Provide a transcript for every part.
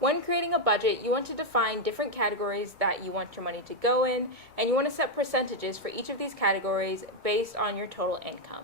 When creating a budget, you want to define different categories that you want your money to go in, and you want to set percentages for each of these categories based on your total income.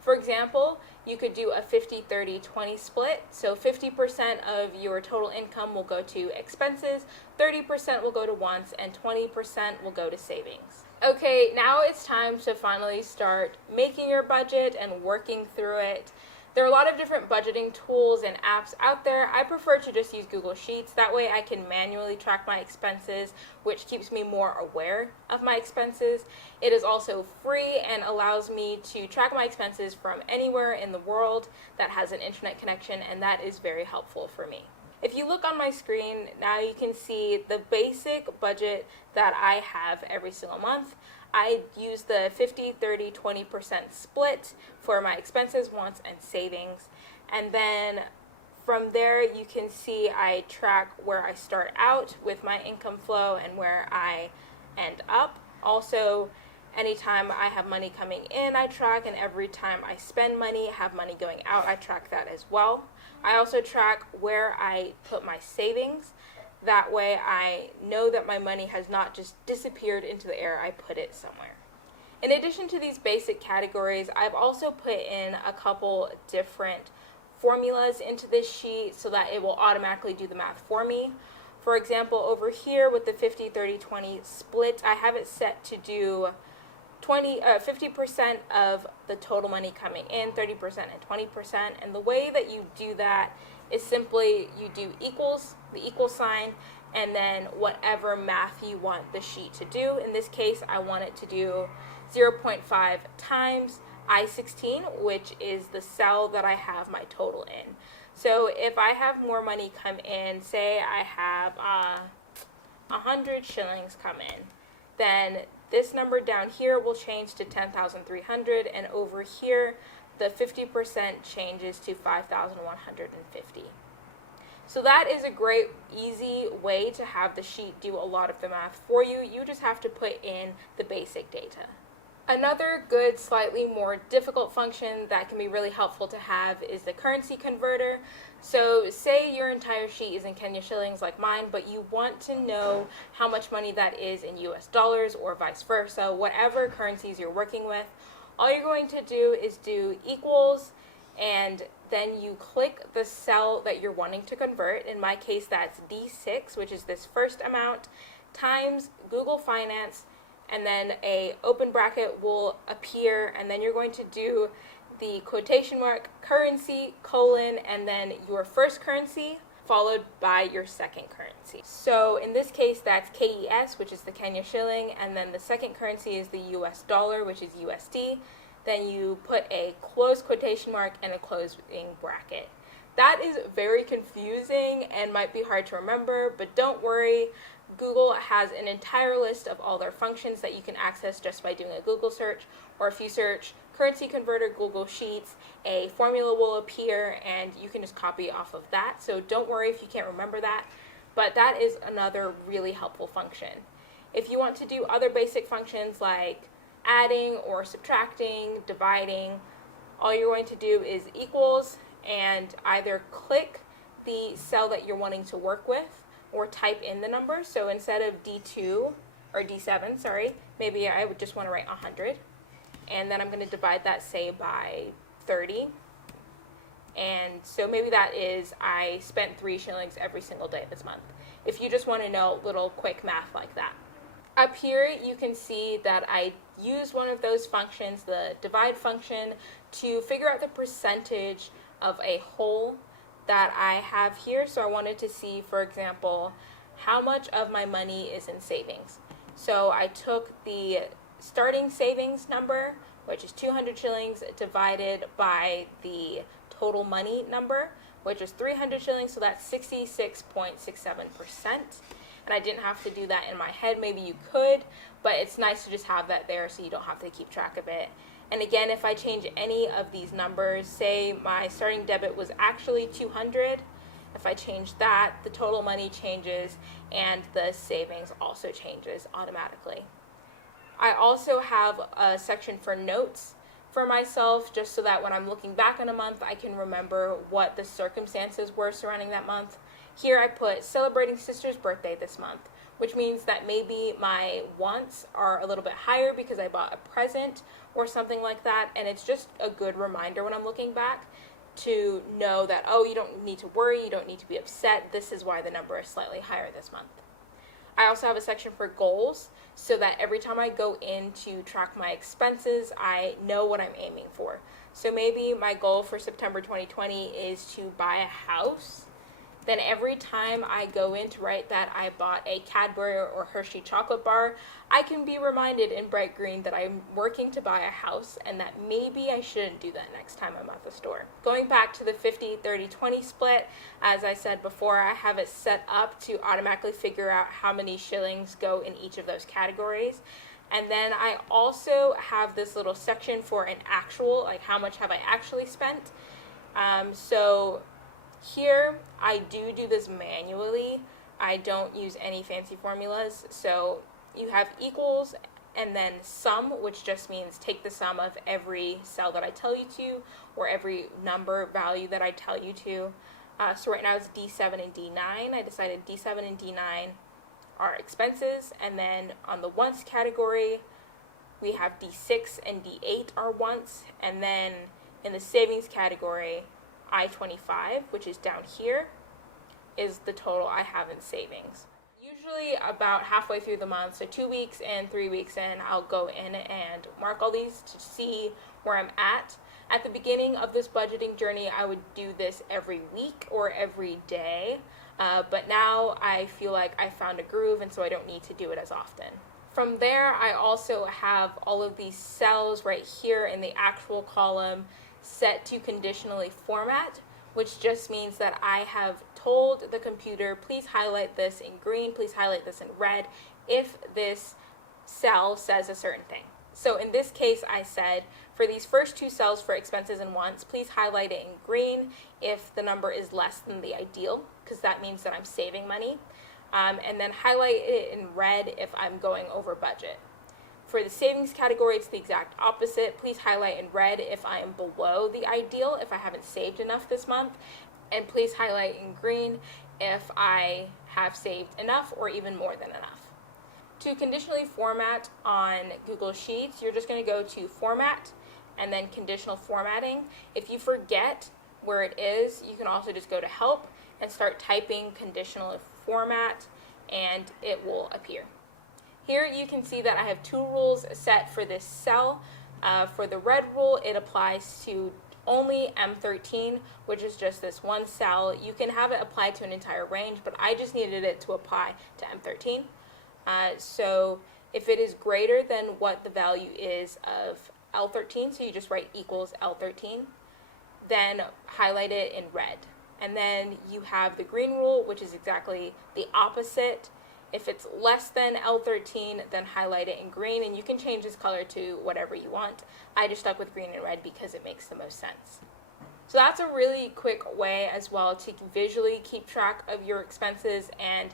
For example, you could do a 50-30-20 split, so 50% of your total income will go to expenses, 30% will go to wants, and 20% will go to savings. Okay, now it's time to finally start making your budget and working through it. There are a lot of different budgeting tools and apps out there. I prefer to just use Google Sheets. That way I can manually track my expenses, which keeps me more aware of my expenses. It is also free and allows me to track my expenses from anywhere in the world that has an internet connection, and that is very helpful for me. If you look on my screen, now you can see the basic budget that I have every single month. I use the 50-30-20% split for my expenses, wants, and savings. And then from there, you can see I track where I start out with my income flow and where I end up. Also, anytime I have money coming in, I track, and every time I spend money, have money going out, I track that as well. I also track where I put my savings. That way I know that my money has not just disappeared into the air, I put it somewhere. In addition to these basic categories, I've also put in a couple different formulas into this sheet so that it will automatically do the math for me. For example, over here with the 50-30-20 split, I have it set to do 50% of the total money coming in, 30% and 20%. And the way that you do that is simply you do equals, the equal sign, and then whatever math you want the sheet to do. In this case, I want it to do 0.5 times I-16, which is the cell that I have my total in. So if I have more money come in, say I have 100 shillings come in, then this number down here will change to 10,300, and over here the 50% changes to 5,150. So that is a great, easy way to have the sheet do a lot of the math for you. You just have to put in the basic data. Another good, slightly more difficult function that can be really helpful to have is the currency converter. So say your entire sheet is in Kenya shillings like mine, but you want to know how much money that is in US dollars or vice versa, whatever currencies you're working with. All you're going to do is do equals, and then you click the cell that you're wanting to convert. In my case, that's D6, which is this first amount, times Google Finance, and then a open bracket will appear, and then you're going to do the quotation mark currency, colon, and then your first currency followed by your second currency. So in this case, that's KES, which is the Kenya shilling, and then the second currency is the US dollar, which is USD. Then you put a close quotation mark and a closing bracket. That is very confusing and might be hard to remember, but don't worry. Google has an entire list of all their functions that you can access just by doing a Google search, or if you search currency converter Google Sheets, a formula will appear and you can just copy off of that. So don't worry if you can't remember that, but that is another really helpful function. If you want to do other basic functions like adding or subtracting, dividing, all you're going to do is equals and either click the cell that you're wanting to work with or type in the number. So instead of D2 or D7, sorry, maybe I would just want to write 100. And then I'm going to divide that, say, by 30. And so maybe that is I spent 3 shillings every single day this month. If you just want to know little quick math like that. Up here, you can see that I used one of those functions, the divide function, to figure out the percentage of a whole that I have here. So I wanted to see, for example, how much of my money is in savings. So I took the starting savings number, which is 200 shillings, divided by the total money number, which is 300 shillings, so that's 66.67%. And I didn't have to do that in my head. Maybe you could, but it's nice to just have that there so you don't have to keep track of it. And again, if I change any of these numbers, say my starting debit was actually 200, if I change that, the total money changes and the savings also changes automatically. I also have a section for notes for myself, just so that when I'm looking back on a month, I can remember what the circumstances were surrounding that month. Here I put celebrating sister's birthday this month, which means that maybe my wants are a little bit higher because I bought a present or something like that, and it's just a good reminder when I'm looking back to know that, oh, you don't need to worry, you don't need to be upset, this is why the number is slightly higher this month. I also have a section for goals so that every time I go in to track my expenses, I know what I'm aiming for. So maybe my goal for September 2020 is to buy a house. Then every time I go in to write that I bought a Cadbury or Hershey chocolate bar, I can be reminded in bright green that I'm working to buy a house and that maybe I shouldn't do that next time I'm at the store. Going back to the 50-30-20 split, as I said before, I have it set up to automatically figure out how many shillings go in each of those categories. And then I also have this little section for an actual, like how much have I actually spent. So here, I do this manually. I don't use any fancy formulas. So you have equals and then sum, which just means take the sum of every cell that I tell you to, or every number value that I tell you to. So right now it's D7 and D9. I decided D7 and D9 are expenses. And then on the wants category, we have D6 and D8 are wants. And then in the savings category, I-25, which is down here, is the total I have in savings. Usually about halfway through the month, so 2 weeks and 3 weeks in, I'll go in and mark all these to see where I'm at. At the beginning of this budgeting journey, I would do this every week or every day, but now I feel like I found a groove, and so I don't need to do it as often. From there, I also have all of these cells right here in the actual column set to conditionally format, which just means that I have told the computer, please highlight this in green, please highlight this in red, if this cell says a certain thing. So in this case, I said, for these first two cells for expenses and wants, please highlight it in green if the number is less than the ideal, because that means that I'm saving money, and then highlight it in red if I'm going over budget. For the savings category, it's the exact opposite. Please highlight in red if I am below the ideal, if I haven't saved enough this month, and please highlight in green if I have saved enough or even more than enough. To conditionally format on Google Sheets, you're just going to go to Format and then Conditional Formatting. If you forget where it is, you can also just go to Help and start typing Conditional Format, and it will appear. Here you can see that I have two rules set for this cell. For the red rule, it applies to only M13, which is just this one cell. You can have it applied to an entire range, but I just needed it to apply to M13. So if it is greater than what the value is of L13, so you just write equals L13, then highlight it in red. And then you have the green rule, which is exactly the opposite. If it's less than L13, then highlight it in green, and you can change this color to whatever you want. I just stuck with green and red because it makes the most sense. So that's a really quick way as well to visually keep track of your expenses, and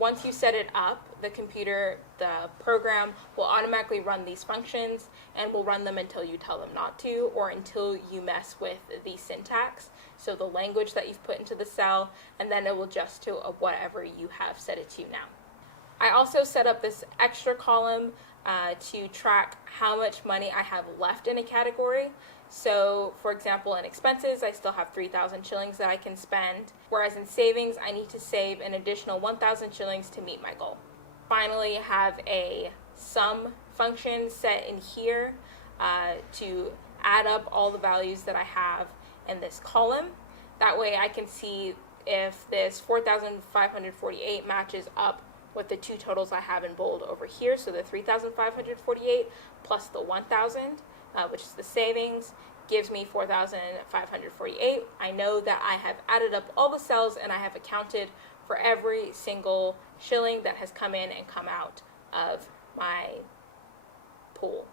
once you set it up, the computer, the program will automatically run these functions and will run them until you tell them not to, or until you mess with the syntax, so the language that you've put into the cell, and then it will adjust to whatever you have set it to now. I also set up this extra column to track how much money I have left in a category. So for example, in expenses, I still have 3,000 shillings that I can spend, whereas in savings, I need to save an additional 1,000 shillings to meet my goal. Finally, have a sum function set in here to add up all the values that I have in this column. That way I can see if this 4,548 matches up with the two totals I have in bold over here, so the 3,548 plus the 1,000, which is the savings, gives me 4,548. I know that I have added up all the cells and I have accounted for every single shilling that has come in and come out of my pool.